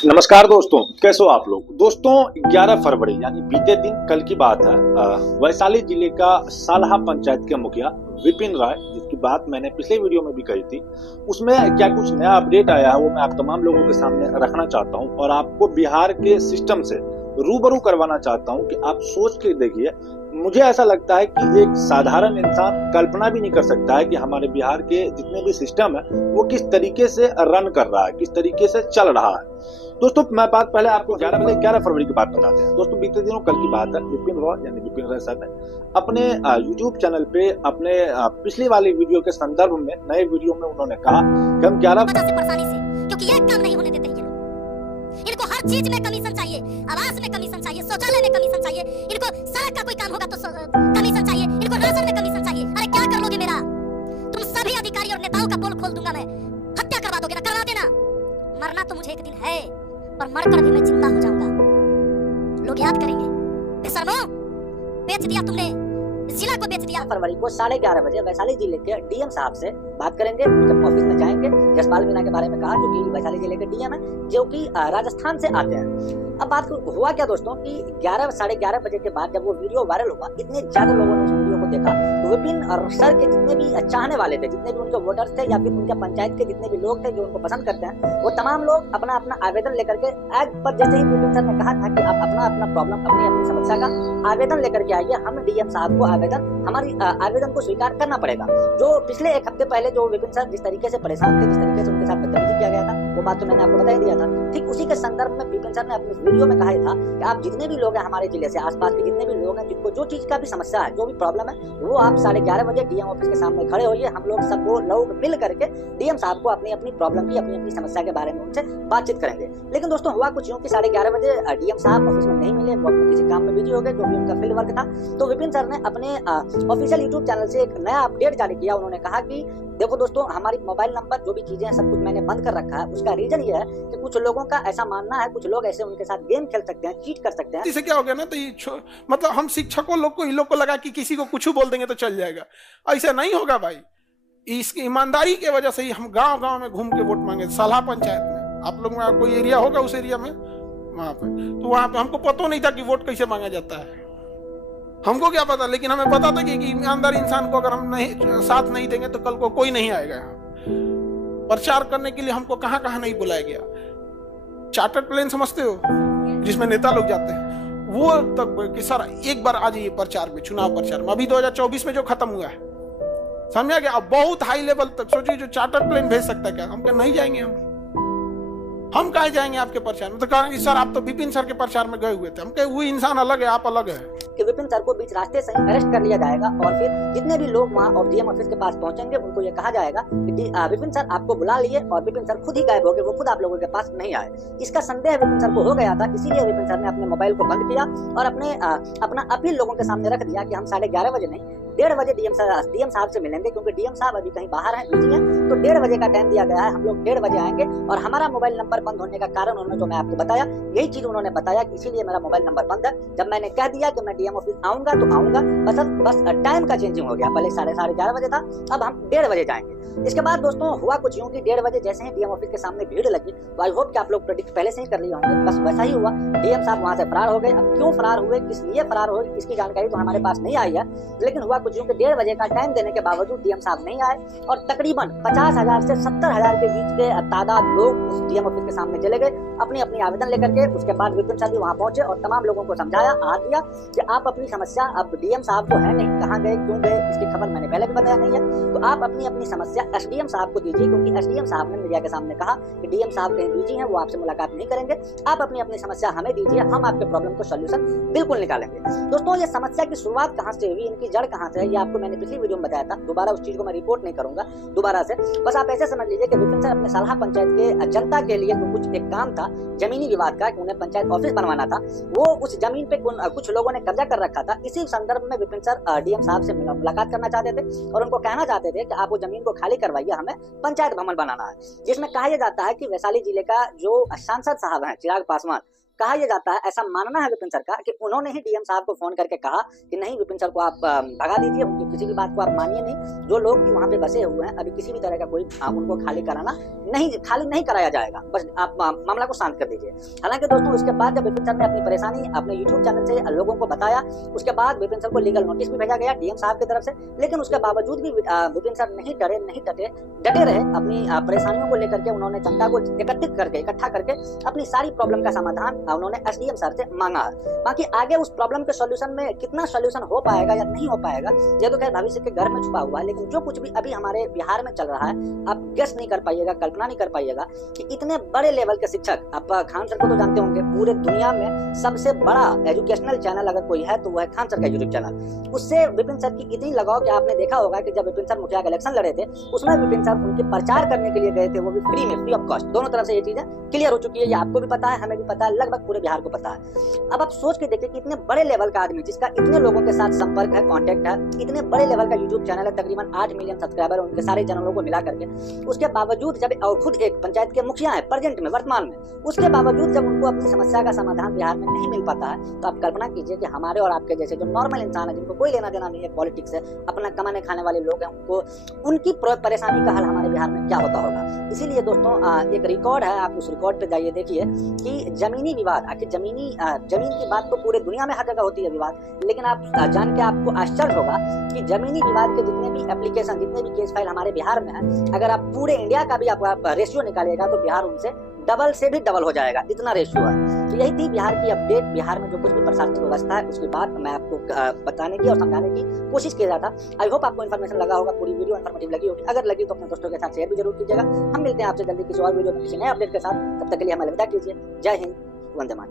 नमस्कार दोस्तों, कैसे हो आप लोग। दोस्तों 11 फरवरी यानी बीते दिन कल की बात है। वैशाली जिले का सालहा पंचायत के मुखिया विपिन राय, जिसकी बात मैंने पिछले वीडियो में भी कही थी, उसमें क्या कुछ नया अपडेट आया है वो मैं आप तमाम लोगों के सामने रखना चाहता हूं और आपको बिहार के सिस्टम से रूबरू करवाना चाहता हूं कि आप सोच के देखिए। मुझे ऐसा लगता है कि एक साधारण इंसान कल्पना भी नहीं कर सकता है कि हमारे बिहार के जितने भी सिस्टम है वो किस तरीके से रन कर रहा है, किस तरीके से चल रहा है। दोस्तों मैं बात पहले आपको 11 फरवरी की बात बताते हैं। दोस्तों बीते दिनों कल की बात है, विपिन रॉय यानी विपिन राय सर ने अपने यूट्यूब चैनल पे अपने पिछली वाली वीडियो के संदर्भ में नए वीडियो में उन्होंने कहा कि हम 11 से परेशानी से, क्योंकि ये काम नहीं होने देते ये लोग। इनको हर चीज में कमीशन चाहिए, आवास में कमीशन चाहिए, शौचालय में कमीशन चाहिए, इनको सड़क का कोई काम होगा तो कमीशन चाहिए, इनको राशन में कमीशन चाहिए। अरे क्या कर लोगे मेरा? तुम सभी अधिकारी और नेताओं का पोल खोल दूंगा मैं। हत्या करवा दोगे ना? करवा देना। मरना तो मुझे एक दिन है, पर मरकर भी मैं जिंदा हो जाऊंगा। लोग याद करेंगे, बेशर्मो, बेच दिया तुमने, जिला को बेच दिया। फरवरी को 11:30 बजे वैशाली जिले के डीएम साहब से बात करेंगे। जब ऑफिस में जाएंगे, यशपाल मीणा के बारे में कहा, जो कि वैशाली जिले के डीएम है, जो कि राजस्थान से आते हैं। अब बात हुआ क्या दोस्तों कि 11-11:30 बजे के बाद जब वो वीडियो वायरल हुआ, इतने ज्यादा लोगों ने उस वीडियो को देखा, तो विपिन सर के जितने भी चाहने वाले थे, जितने भी उनके वोटर्स थे या फिर उनके पंचायत के जितने भी लोग थे जो उनको पसंद करते हैं, वो तमाम लोग अपना अपना आवेदन लेकर के एज पर जैसे ही विपिन सर ने कहा था कि आप अपना अपना प्रॉब्लम, अपनी अपनी समस्या का आवेदन लेकर के आइए, हम डीएम साहब को हमारी आवेदन को स्वीकार करना पड़ेगा। जो पिछले एक हफ्ते पहले जो विपिन सर जिस तरीके से परेशान थे, जिस तरीके से उनके साथ बदतमीजी किया गया था, वो बात तो मैंने आपको बता ही दिया था। ठीक उसी के संदर्भ में विपिन सर ने अपने वीडियो में कहा था कि आप जितने भी लोग हैं हमारे जिले से, आसपास के जितने भी लोग हैं, जिनको जो चीज का भी समस्या है, जो भी प्रॉब्लम है, वो आप 11:30 बजे डीएम ऑफिस के सामने खड़े होइए। हम लोग सबको लोग मिल करके डीएम साहब को अपनी अपनी प्रॉब्लम की, अपनी अपनी समस्या के बारे में उनसे बातचीत करेंगे। लेकिन दोस्तों हुआ कुछ यूं कि 11:30 बजे डीएम साहब ऑफिस में नहीं मिले, वो अपने किसी काम में बिजी हो गए, जो भी उनका फील्ड वर्क था। तो विपिन सर ने अपने ऑफिशियल यूट्यूब चैनल से एक नया अपडेट जारी किया। उन्होंने कहा कि देखो दोस्तों, हमारी मोबाइल नंबर जो भी चीजें हैं सब कुछ मैंने बंद कर रखा है। उसका रीजन ये है कि कुछ लोगों का ऐसा मानना है, कुछ लोग ऐसे उनके साथ गेम खेल सकते हैं, चीट कर सकते हैं। इससे क्या हो गया ना, तो ये मतलब हम शिक्षकों लोग को, इन लोग को लगा कि किसी को कुछ बोल देंगे तो चल जाएगा। ऐसा नहीं होगा भाई। इसकी ईमानदारी की वजह से ही हम गांव गांव में घूम के वोट मांगे। सालहा पंचायत में आप लोग में कोई एरिया होगा, उस एरिया में वहां पे, तो वहां पे हमको पता नहीं था कि वोट कैसे मांगा जाता है। हमको क्या पता, लेकिन हमें पता था कि ईमानदार इंसान को अगर हम नहीं साथ नहीं देंगे तो कल को कोई नहीं आएगा यहाँ प्रचार करने के लिए। हमको कहाँ कहाँ नहीं बुलाया गया। चार्टर्ड प्लेन समझते हो, जिसमें नेता लोग जाते हैं, वो तक कि सर एक बार आ जाइए प्रचार में, चुनाव प्रचार में। अभी 2024 में जो खत्म हुआ है, समझा गया। अब बहुत हाई लेवल तक सोचिए, जो चार्टर्ड प्लेन भेज सकता है क्या? हम क्या नहीं जाएंगे? हम कहाँ जाएंगे आपके प्रचार में? तो कहेंगे सर आप तो विपिन सर के प्रचार में गए हुए थे। हम कहे वो इंसान अलग है, आप अलग है। कि विपिन सर को बीच रास्ते से अरेस्ट कर लिया जाएगा और फिर जितने भी लोग वहाँ डीएम ऑफिस के पास पहुंचेंगे, उनको ये कहा जाएगा कि विपिन सर आपको बुला लिए, और विपिन सर खुद ही गायब हो गए, वो खुद आप लोगों के पास नहीं आए। इसका संदेह विपिन सर को हो गया था, इसीलिए विपिन सर ने अपने मोबाइल को बंद किया और अपना अपील लोगों के सामने रख दिया कि हम 11:30 बजे नहीं, 1:30 बजे डीएम साहब से मिलेंगे, क्योंकि डीएम साहब अभी कहीं बाहर हैं, बिजी हैं। तो 1:30 बजे का टाइम दिया गया है, हम लोग 1:30 बजे आएंगे। और हमारा मोबाइल नंबर बंद होने का कारण उन्होंने जो मैं आपको बताया, यही चीज उन्होंने बताया कि इसीलिए मेरा मोबाइल नंबर बंद है। जब मैंने कह दिया कि मैं डीएम ऑफिस आऊंगा तो आऊंगा, बस टाइम का चेंजिंग हो गया। पहले 11:30 बजे था, अब हम 1:30 बजे जाएंगे। इसके बाद दोस्तों हुआ कुछ यूं कि 1:30 बजे जैसे ही डीएम ऑफिस के सामने भीड़ लगी, तो आई होप कि आप लोग प्रेडिक्ट पहले से ही कर लिए होंगे, बस वैसा ही हुआ। डीएम साहब वहां से फरार हो गए। अब क्यों फरार हुए, किस लिए फरार हुए, इसकी जानकारी तो हमारे पास नहीं आई है। लेकिन हुआ कुछ यूं कि 1:30 बजे का टाइम देने के बावजूद डीएम साहब नहीं आए, और तकरीबन 50,000 से 70,000 के बीच के तादाद लोग उस डीएम ऑफिस के सामने चले गए अपनी अपनी आवेदन लेकर के। उसके बाद विपिन सर भी वहां पहुंचे और तमाम लोगों को समझाया, हाथ दिया कि आप अपनी समस्या, अब डीएम साहब तो है नहीं, कहाँ गए, क्यों गए, इसकी खबर मैंने पहले भी बताया नहीं है, तो आप अपनी अपनी समस्या एसडीएम साहब को दीजिए, क्योंकि एसडीएम साहब ने मीडिया के सामने कहा कि डीएम साहब कहीं बिजी हैं, वो आपसे मुलाकात नहीं करेंगे। आप अपनी अपनी समस्या हमें दीजिए, हम आपके प्रॉब्लम को सोल्यूशन बिल्कुल निकालेंगे। दोस्तों ये समस्या की शुरुआत कहाँ से हुई, इनकी जड़ कहाँ से है, ये आपको मैंने पिछली वीडियो में बताया था। दोबारा उस चीज को मैं रिपोर्ट नहीं करूंगा दोबारा से। बस आप ऐसे समझ लीजिए कि विपिन सर अपने सालहा पंचायत के जनता के लिए जो कुछ एक काम था जमीनी विवाद का, उन्हें पंचायत ऑफिस बनवाना था, वो उस जमीन पे कुछ लोगों ने कब्जा कर रखा था। इसी संदर्भ में विपिन सर डीएम साहब से मुलाकात करना चाहते थे और उनको कहना चाहते थे कि आप वो जमीन को खाली करवाइए, हमें पंचायत भवन बनाना है। जिसमें कहा जाता है कि वैशाली जिले का जो सांसद साहब हैं चिराग पासवान, कहा यह जाता है, ऐसा मानना है विपिन सर का कि उन्होंने ही डीएम साहब को फोन करके कहा कि नहीं विपिन सर को आप भगा दीजिए, उनकी किसी भी बात को आप मानिए नहीं। जो लोग भी वहाँ पे बसे हुए हैं अभी किसी भी तरह का कोई उनको खाली नहीं कराया जाएगा, बस आप मामला को शांत कर दीजिए। हालांकि दोस्तों उसके बाद जब विपिन सर ने अपनी परेशानी अपने यूट्यूब चैनल से लोगों को बताया, उसके बाद विपिन सर को लीगल नोटिस भी भेजा गया डीएम साहब की तरफ से। लेकिन उसके बावजूद भी विपिन सर नहीं डटे रहे अपनी परेशानियों को लेकर के। उन्होंने जनता को इकट्ठा करके अपनी सारी प्रॉब्लम का समाधान उन्होंने एसडीएम सर से मांगा। बाकी आगे उस प्रॉब्लम के सॉल्यूशन में कितना सॉल्यूशन हो पाएगा या नहीं हो पाएगा ये तो खैर भविष्य के घर में छुपा हुआ है। लेकिन जो कुछ भी अभी हमारे बिहार में चल रहा है, आप गेस नहीं कर पाइएगा, कल्पना नहीं कर पाइएगा कि इतने बड़े लेवल के शिक्षक, आप खान सर को तो जानते होंगे, पूरे दुनिया में सबसे बड़ा एजुकेशनल चैनल अगर कोई है तो वह है खान सर का यूट्यूब चैनल। उससे विपिन सर की इतनी लगाव कि आपने देखा होगा कि जब विपिन सर मुखिया का इलेक्शन लड़े थे उसमें विपिन सर उनके प्रचार करने के लिए गए थे, वो भी फ्री ऑफ कॉस्ट। दोनों तरफ से ये चीजें क्लियर हो चुकी है, ये आपको भी पता है, हमें भी पता है, लगभग पूरे बिहार को पता है। अब आप सोच के देखिए कि इतने बड़े लेवल का आदमी जिसका इतने लोगों के साथ संपर्क है, कांटेक्ट है, इतने बड़े लेवल का यूट्यूब चैनल है, तकरीबन 8 मिलियन सब्सक्राइबर है उनके सारे चैनलों को मिला करके, उसके बावजूद जब और खुद एक पंचायत के मुखिया है प्रेजेंट में, वर्तमान में, उसके बावजूद जब उनको अपनी समस्या का समाधान बिहार में नहीं मिल पाता है, तो आप कल्पना कीजिए कि हमारे और आपके जैसे जो नॉर्मल इंसान है, जिनको कोई लेना देना नहीं है पॉलिटिक्स से, अपना कमाने खाने वाले लोग हैं, उनको उनकी परेशानी का हल हमारे बिहार में क्या होता होगा। इसीलिए दोस्तों एक रिकॉर्ड है, आप उस रिकॉर्ड पे जाइए, देखिए कि जमीनी विवाद, आखिर जमीन की बात तो पूरे दुनिया में हर जगह होती है विवाद, लेकिन आप जान के आपको आश्चर्य होगा कि जमीनी विवाद के जितने भी एप्लीकेशन, जितने भी केस फाइल हमारे बिहार में है, अगर आप पूरे इंडिया का भी आप रेशियो निकालिएगा तो बिहार उनसे डबल से भी डबल हो जाएगा, इतना रेशियो है। तो यही थी बिहार की अपडेट। बिहार में जो कुछ भी प्रशासनिक व्यवस्था है उसके बाद मैं आपको बताने की और समझाने की कोशिश किया था। आई होप आपको इन्फॉर्मेशन लगा होगा, पूरी वीडियो इन्फॉर्मेटिव लगी होगी। अगर लगी तो अपने दोस्तों के साथ शेयर भी जरूर कीजिएगा। हम मिलते हैं आपसे जल्दी किसी और वीडियो में किसी नए अपडेट के साथ। तब तक के लिए हमें अलविदा कीजिए। जय हिंद, वंदे मातरम।